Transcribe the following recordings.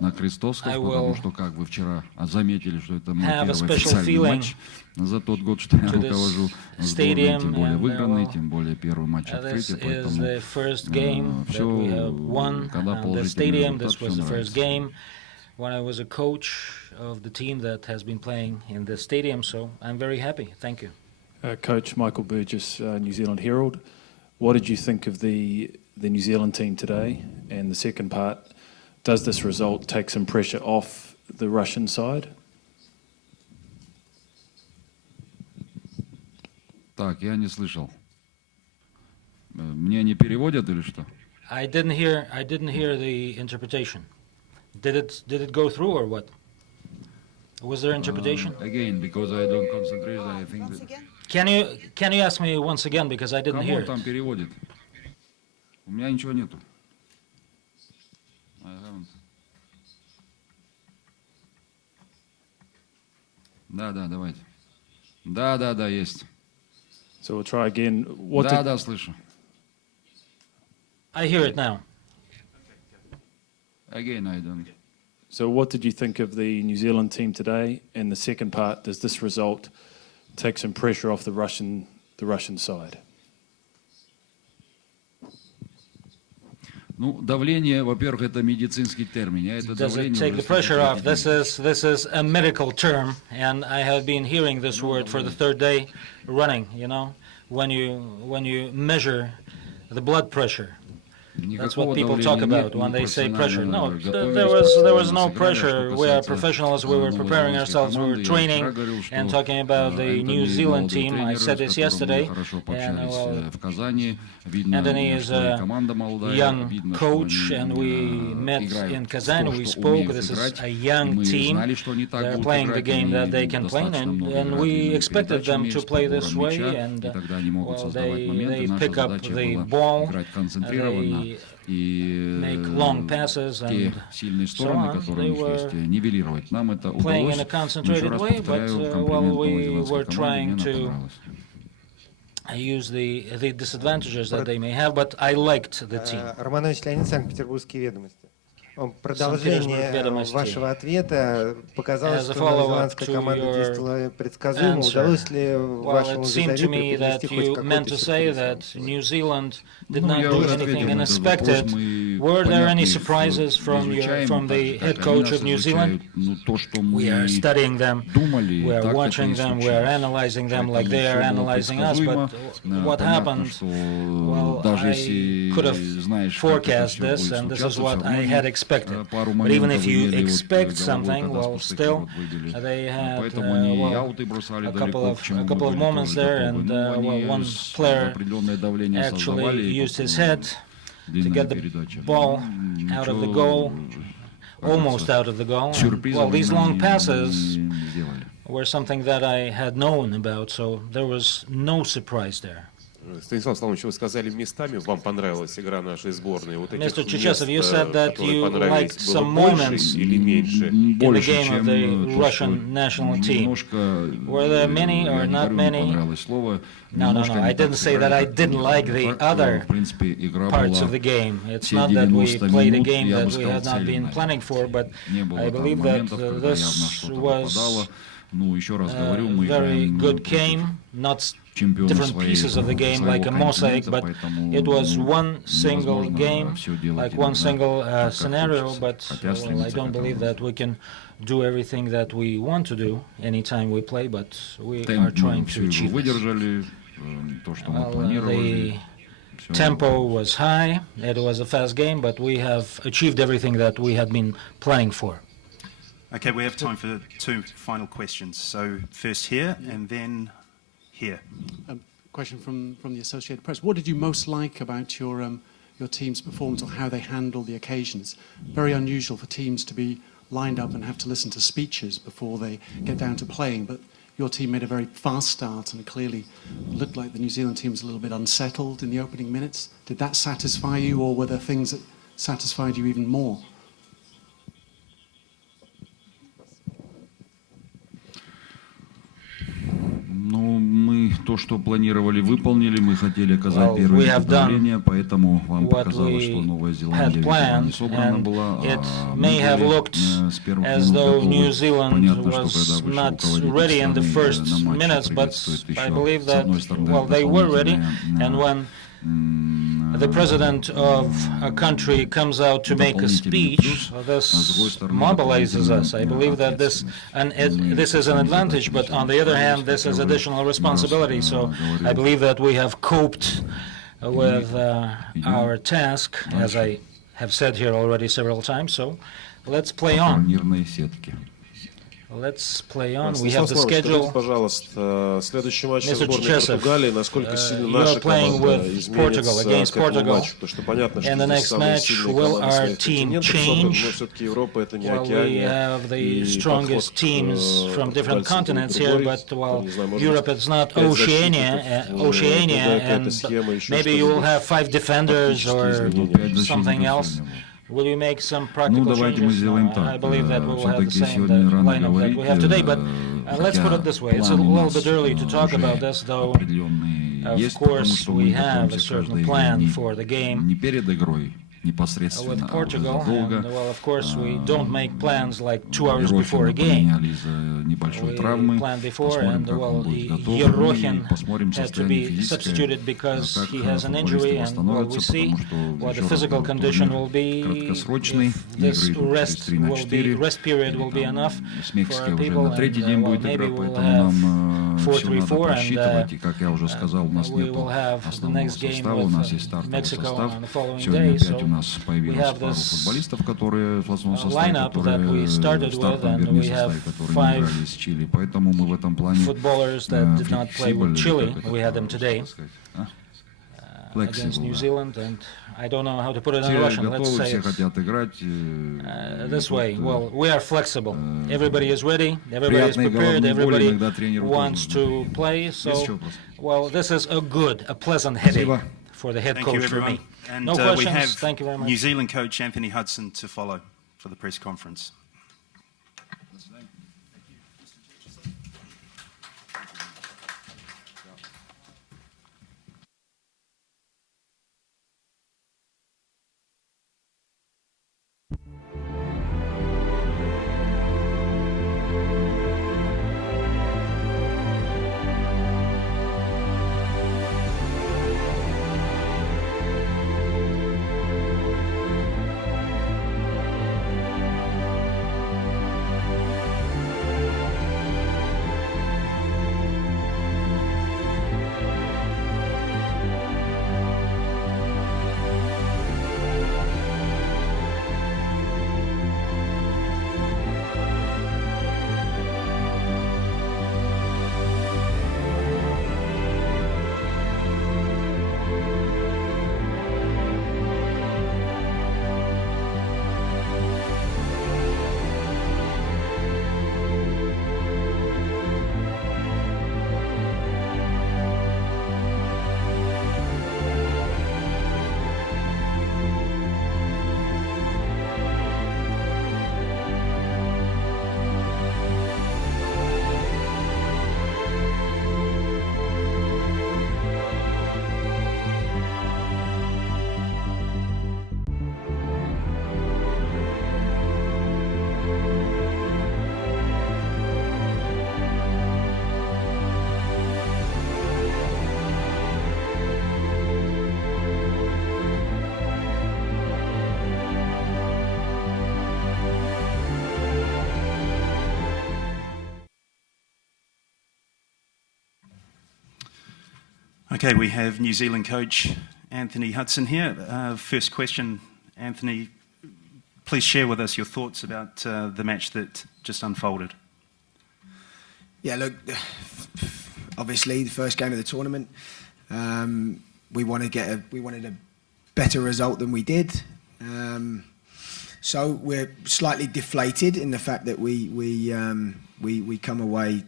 на Крестовском, I потому will что, как вы вчера заметили, что это мой have a первый special официальный feeling матч за тот год, что я to this руковожу сборной, stadium, тем более and выигранный, тем более первый матч this открытия, is поэтому the first game that we have won когда on the положительный stadium. результат, This все was the first нравится. game when I was a coach of the team that has been playing in the stadium, so I'm very happy. Thank you. Coach Michael Burgess, New Zealand Herald. What did you think of the New Zealand team today? And the second part, does this result take some pressure off the Russian side? Так, я не слышал. Мне не переводят или что? I didn't hear the interpretation. Did it go through or what? Was there interpretation? Again, because I don't concentrate, I think that... Can you ask me once again, because I didn't hear Кому там it? переводит? У меня ничего нету. I haven't. Да, давайте. Да, есть. So we'll try again. Да, слышу. I hear it now. Again, I don't. So what did you think of the New Zealand team today? And the second part, does this result take some pressure off the Russian side? Ну, давление, во-первых, это медицинский термин. Does it take the pressure off? This is a medical term, and I have been hearing this word for the third day running. You know, when you measure the blood pressure. That's what people talk about when they say pressure. No, there was no pressure. We are professionals. We were preparing ourselves. We were training and talking about the New Zealand team. I said this yesterday. And Anthony is a young coach, and we met in Kazan. We spoke. This is a young team. They're playing the game that they can play, and we expected them to play this way. And well, they pick up the ball. They make long passes and so on. They were playing in a concentrated way, but we were trying to use the disadvantages that they may have, but I liked the team. Романович Леонид, Санкт-Петербургские ведомости. Продолжение вашего ответа показало, что новозеландская команда действовала предсказуемо. Удалось ли вашему вратарю привнести хоть какой-то сюрприз? New Zealand did not do anything unexpected. Were there any surprises from the head coach of New Zealand? We are studying them, we are watching them, we are analyzing them like they are analyzing us. But what happened? Well, I could have forecast this, and this is what I had expected. But even if you expect something, well, still they had a couple of moments there, and one player actually used his head to get the ball out of the goal, almost out of the goal. And, well, these long passes were something that I had known about, so there was no surprise there. Станислав Славович, вы сказали, местами вам понравилась игра нашей сборной. Вот этих Mr. Cherchesov, you said that you liked было some больше moments или меньше? in the game of the Russian national team. Were there many or not many? No, I didn't say that I didn't like the other parts of the game. It's not that we played a game that we had not been planning for, but I believe that this was a very good game, not different pieces of the game like a mosaic, but it was one single game, like one single scenario. But well, I don't believe that we can do everything that we want to do anytime we play, but we are trying to achieve this. The tempo was high, it was a fast game, but we have achieved everything that we had been planning for. Okay, we have time for two final questions. So first here and then here. Question from the Associated Press. What did you most like about your team's performance, or how they handle the occasions? Very unusual for teams to be lined up and have to listen to speeches before they get down to playing, but your team made a very fast start and clearly looked like the New Zealand team was a little bit unsettled in the opening minutes. Did that satisfy you, or were there things that satisfied you even more? то, что планировали, выполнили. Мы хотели оказать we первое have впечатление, поэтому вам what показалось, что we Новая had Зеландия, видимо, не planned, собрана and была, it а may мы have были looked с первых as минут though готовы. New Zealand Понятно, что was когда вышел not руководитель ready in the страны first на матче, minutes, but приветствует I еще, believe с that, одной стороны, well, they were ready, and дополнительное when the president of a country comes out to make a speech, this mobilizes us. I believe that this is an advantage, but on the other hand, this is additional responsibility. So I believe that we have coped with our task, as I have said here already several times. So let's play on. турнирной сетки. Let's play on. We Станислав have the Славович, скажите, schedule. пожалуйста, следующий матч со Mr. сборной Чечесов, Португалии, насколько сильно you are наша playing команда with изменится Portugal, к against этому Portugal. матчу? Потому что понятно, что In the здесь next самые match, сильные will команды our своих team континентов собраны, change? но все-таки Европа это не Well, we Океания. have the И strongest подход к teams from different португальцам continents другой. here, but well, Не знаю, может Europe быть, is not 5 Oceania, защитников, другая какая-то and схема, еще maybe you will что-нибудь. have 5 defenders Тактические or изменения. something else. Will you make some practical Ну, давайте мы changes? сделаем I так. believe that we will have the Все-таки same сегодня рано lineup that говорить, we have today, but let's put хотя it this way. It's a план у little нас bit early to talk уже about this, though. определенный Of есть, потому course, что we мы have a готовимся к certain каждой plan игре for the game не перед игрой with непосредственно, а уже Portugal, задолго. and well, of course, we don't make plans like 2 hours before Ерохина a game. поменяли из-за небольшой We травмы. planned before, Посмотрим, and как well, он будет готов. Ерохин И посмотрим had to состояние be физическое, substituted because как he has an футболисты injury, and well, we восстановятся, see потому что, what the еще раз physical говорю, condition турнир will be. краткосрочный, If this игры идут через 3 на 4, rest period will be или enough там с for Мексикой our уже people, на третий and день well, будет maybe игра, we'll поэтому have нам все надо 4-3-4, просчитывать, и, как я уже сказал, у нас we нету will have the основного next game состава, у with нас есть стартовый Mexico состав. on the following Сегодня day, опять so у нас we появилось have пару this футболистов, которые в основном составе, lineup that которые we started в with, стартовом, and вернее, we have составе, которые не 5 играли с Чили. Поэтому мы в этом плане footballers that did not play with Chile. We had them today against New Zealand, and I don't know how to put it in Все Russian. Let's готовы, say все it хотят играть. this way. Well, we are flexible. Everybody is ready. Everybody is Приятной prepared. головной боли Everybody иногда тренеру тоже wants нужно. to play. Есть So, еще вопросы? well, this is a pleasant headache Спасибо. for the head Thank you, coach for everyone. me. And No we questions. have Thank you very much. New Zealand coach Anthony Hudson to follow for the press conference. Okay, we have New Zealand coach Anthony Hudson here. First question, Anthony, please share with us your thoughts about the match that just unfolded. Yeah, look, obviously the first game of the tournament, we wanted a better result than we did. So we're slightly deflated in the fact that we come away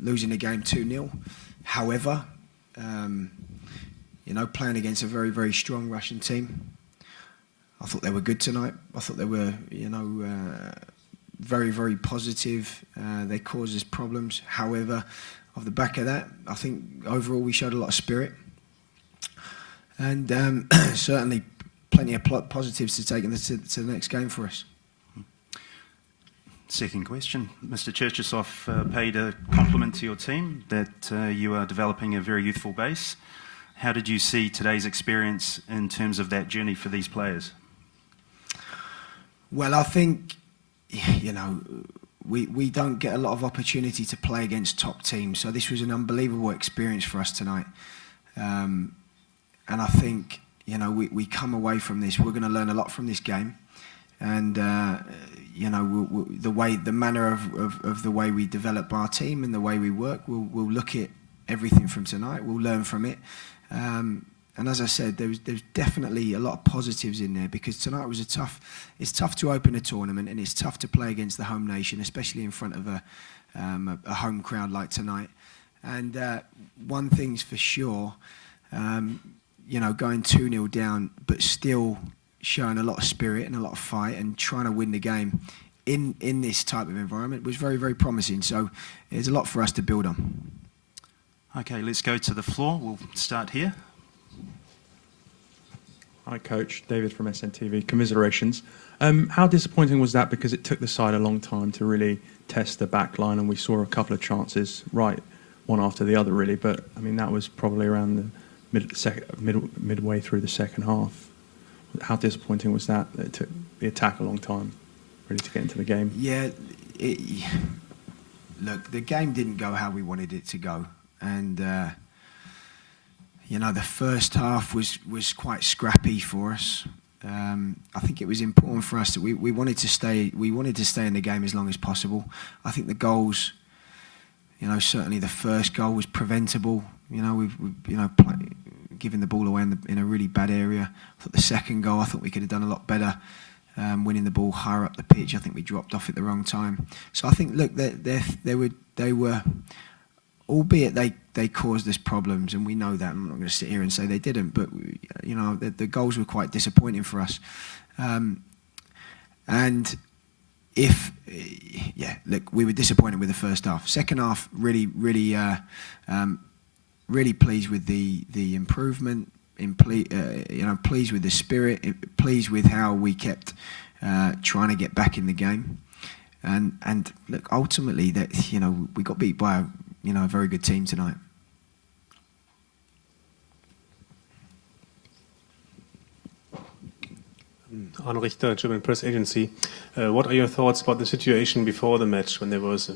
losing the game 2-0. However, playing against a very, very strong Russian team, I thought they were good tonight. I thought they were, very, very positive. They caused us problems. However, the back of that, I think overall we showed a lot of spirit, and certainly plenty of positives to take to the next game for us. Second question. Mr. Cherchesov paid a compliment to your team that you are developing a very youthful base. How did you see today's experience in terms of that journey for these players? Well, I think, we don't get a lot of opportunity to play against top teams, so this was an unbelievable experience for us tonight. And I think, we come away from this, we're going to learn a lot from this game. And, the manner of the way we develop our team and the way we work, we'll look at everything from tonight, we'll learn from it. And as I said, there's definitely a lot of positives in there, because tonight was it's tough to open a tournament, and it's tough to play against the home nation, especially in front of a home crowd like tonight. And one thing's for sure, going 2-0 down, but still showing a lot of spirit and a lot of fight and trying to win the game in this type of environment was very, very promising. So there's a lot for us to build on. Okay, let's go to the floor. We'll start here. Hi, Coach. David from SNTV. Commiserations. How disappointing was that? Because it took the side a long time to really test the back line, and we saw a couple of chances, right, one after the other, really. But, I mean, that was probably around the midway through the second half. How disappointing was that? It took the attack a long time, really, to get into the game. Yeah, look, the game didn't go how we wanted it to go. And, the first half was quite scrappy for us. I think it was important for us that we wanted to stay in the game as long as possible. I think the goals, certainly the first goal was preventable. Giving the ball away in a really bad area. I thought the second goal, I thought we could have done a lot better, winning the ball higher up the pitch. I think we dropped off at the wrong time. So I think, look, they were, albeit they caused us problems, and we know that. I'm not going to sit here and say they didn't, but the goals were quite disappointing for us. And look, we were disappointed with the first half. Second half, really pleased with the improvement. Pleased with the spirit. Pleased with how we kept trying to get back in the game. And look, ultimately, that we got beat by a very good team tonight. Arno Richter, German Press Agency. What are your thoughts about the situation before the match, when there was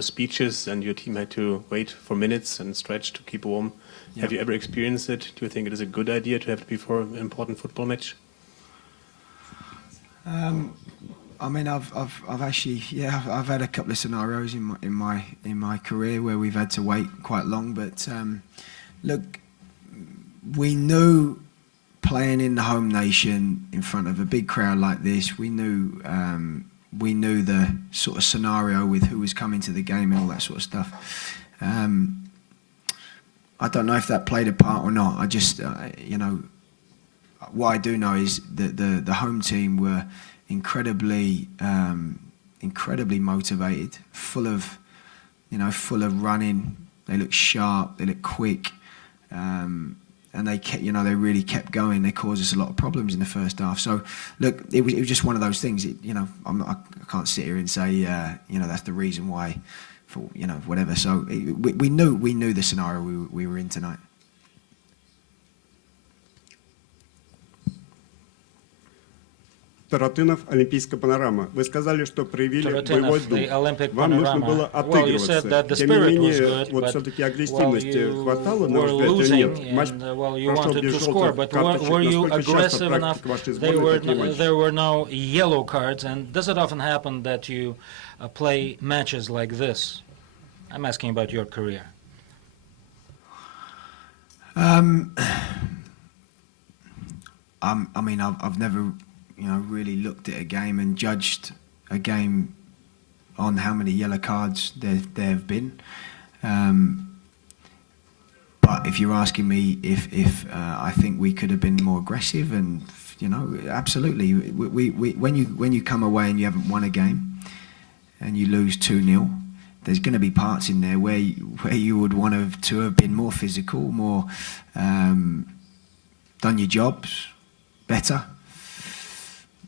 speeches and your team had to wait for minutes and stretch to keep warm? Yeah. Have you ever experienced it? Do you think it is a good idea to have it before an important football match? I mean, I've actually, I've had a couple of scenarios in my career where we've had to wait quite long. But look, we knew, playing in the home nation in front of a big crowd like this, we knew the sort of scenario with who was coming to the game and all that sort of stuff. I don't know if that played a part or not. I just, what I do know is that the home team were incredibly motivated, full of running. They looked sharp, they looked quick. And they kept, they really kept going. They caused us a lot of problems in the first half. So, look, it was just one of those things. I can't sit here and say, that's the reason why, for whatever. So we knew the scenario we were in tonight. Таратынов, Олимпийская панорама. Вы сказали, что проявили боевой дух. Вам нужно было отыгрываться. Тем не менее, вот все-таки агрессивности хватало, на ваш взгляд, или нет? Матч прошел без желтых карточек. Насколько часто практика вашей сборной такие матчи? There were no yellow cards, and does it often happen that you play matches like this? I'm asking about your career. I mean, I've never really looked at a game and judged a game on how many yellow cards there have been. But if you're asking me if I think we could have been more aggressive, and absolutely. When you come away and you haven't won a game and you lose 2-0, there's going to be parts in there where you would want to have been more physical, more done your jobs better,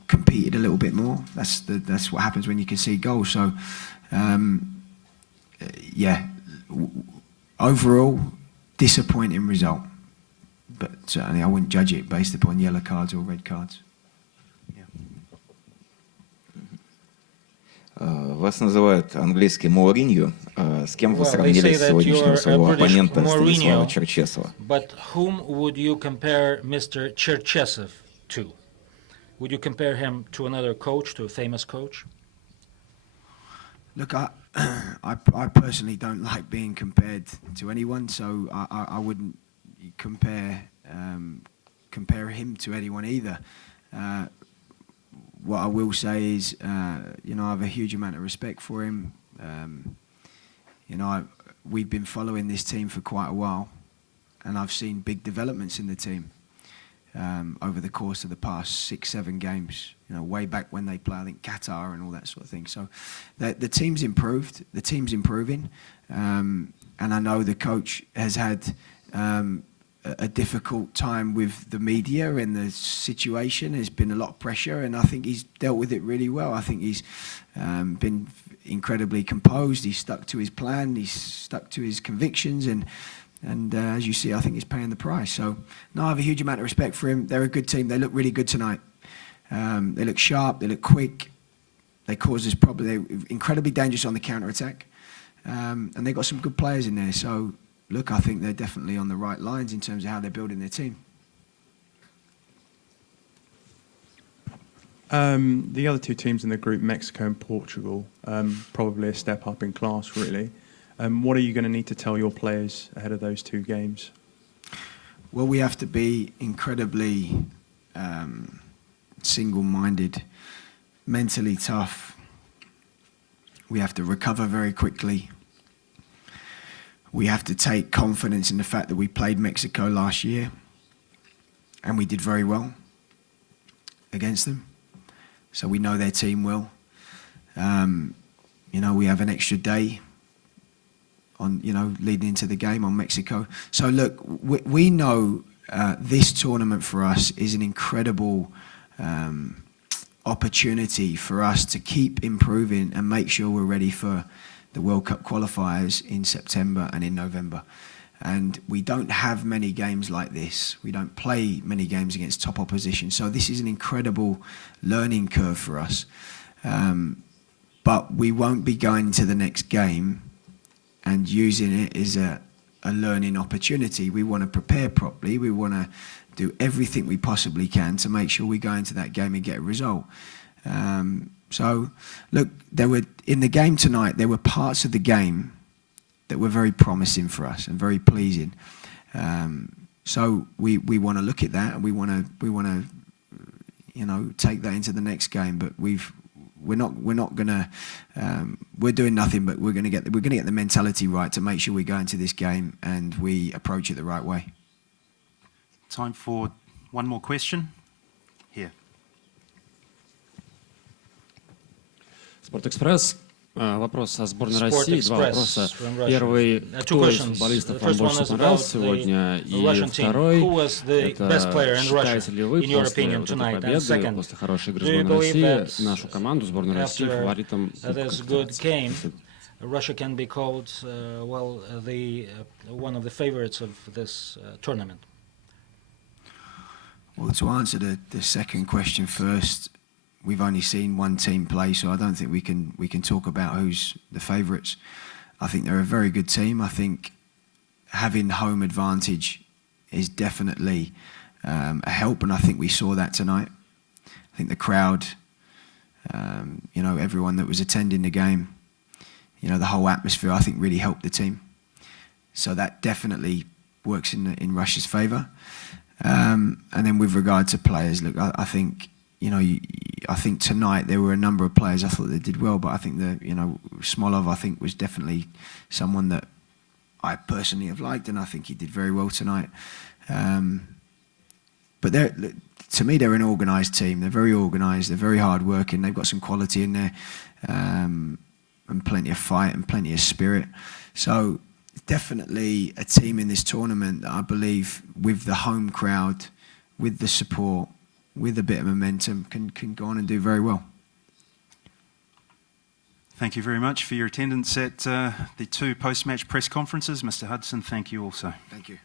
competed a little bit more. That's what happens when you concede goals. So, overall, disappointing result. But certainly I wouldn't judge it based upon yellow cards or red cards. Вас называют английским Моуриньо. С кем вы сравнили сегодняшнего своего оппонента Станислава Черчесова? But whom would you compare Mr. Cherchesev to? Would you compare him to another coach, to a famous coach? Look, I personally don't like being compared to anyone, so I wouldn't compare him to anyone either. What I will say is, I have a huge amount of respect for him. We've been following this team for quite a while, and I've seen big developments in the team over the course of the past 6-7 games. Way back when they play, I think Qatar and all that sort of thing. So the team's improved. The team's improving, and I know the coach has had a difficult time with the media and the situation. There's been a lot of pressure, and I think he's dealt with it really well. I think he's been incredibly composed. He's stuck to his plan. He's stuck to his convictions, and as you see, I think he's paying the price. So, no, I have a huge amount of respect for him. They're a good team. They look really good tonight. They look sharp. They look quick. They cause us problems. They're incredibly dangerous on the counter-attack, and they've got some good players in there. So, look, I think they're definitely on the right lines in terms of how they're building their team. The other two teams in the group, Mexico and Portugal, probably a step up in class, really. What are you going to need to tell your players ahead of those two games? Well, we have to be incredibly single-minded, mentally tough. We have to recover very quickly. We have to take confidence in the fact that we played Mexico last year and we did very well against them. So we know their team well. We have an extra day on, leading into the game on Mexico. So look, we know this tournament for us is an incredible opportunity for us to keep improving and make sure we're ready for the World Cup qualifiers in September and in November. And we don't have many games like this. We don't play many games against top opposition. So this is an incredible learning curve for us. But we won't be going into the next game and using it as a learning opportunity. We want to prepare properly. We want to do everything we possibly can to make sure we go into that game and get a result. So, look, in the game tonight, there were parts of the game that were very promising for us and very pleasing. So we want to look at that, and we want to take that into the next game. But we're not gonna we're doing nothing, but we're gonna get the mentality right to make sure we go into this game and we approach it the right way. Time for one more question. Here. Спортэкспресс. Вопрос о сборной России. Два вопроса. Первый, кто из футболистов вам больше понравился сегодня? И второй, это считаете ли вы после этой победы, после хорошей игры сборной России, нашу команду, сборную России, фаворитом Russia can be called, one of the favorites of this tournament? Well, to answer the second question first, we've only seen one team play, so I don't think we can talk about who's the favourites. I think they're a very good team. I think having home advantage is definitely a help, and I think we saw that tonight. I think the crowd, everyone that was attending the game, the whole atmosphere, I think really helped the team. So that definitely works in Russia's favour. And then with regard to players, look, I think tonight there were a number of players I thought they did well, but I think Smolov, I think, was definitely someone that I personally have liked, and I think he did very well tonight. But to me, they're an organised team. They're very organised. They're very hard working. They've got some quality in there. and plenty of fight and plenty of spirit. So definitely a team in this tournament that I believe with the home crowd, with the support, with a bit of momentum can go on and do very well. Thank you very much for your attendance at the two post-match press conferences. Mr. Hudson, thank you also. Thank you.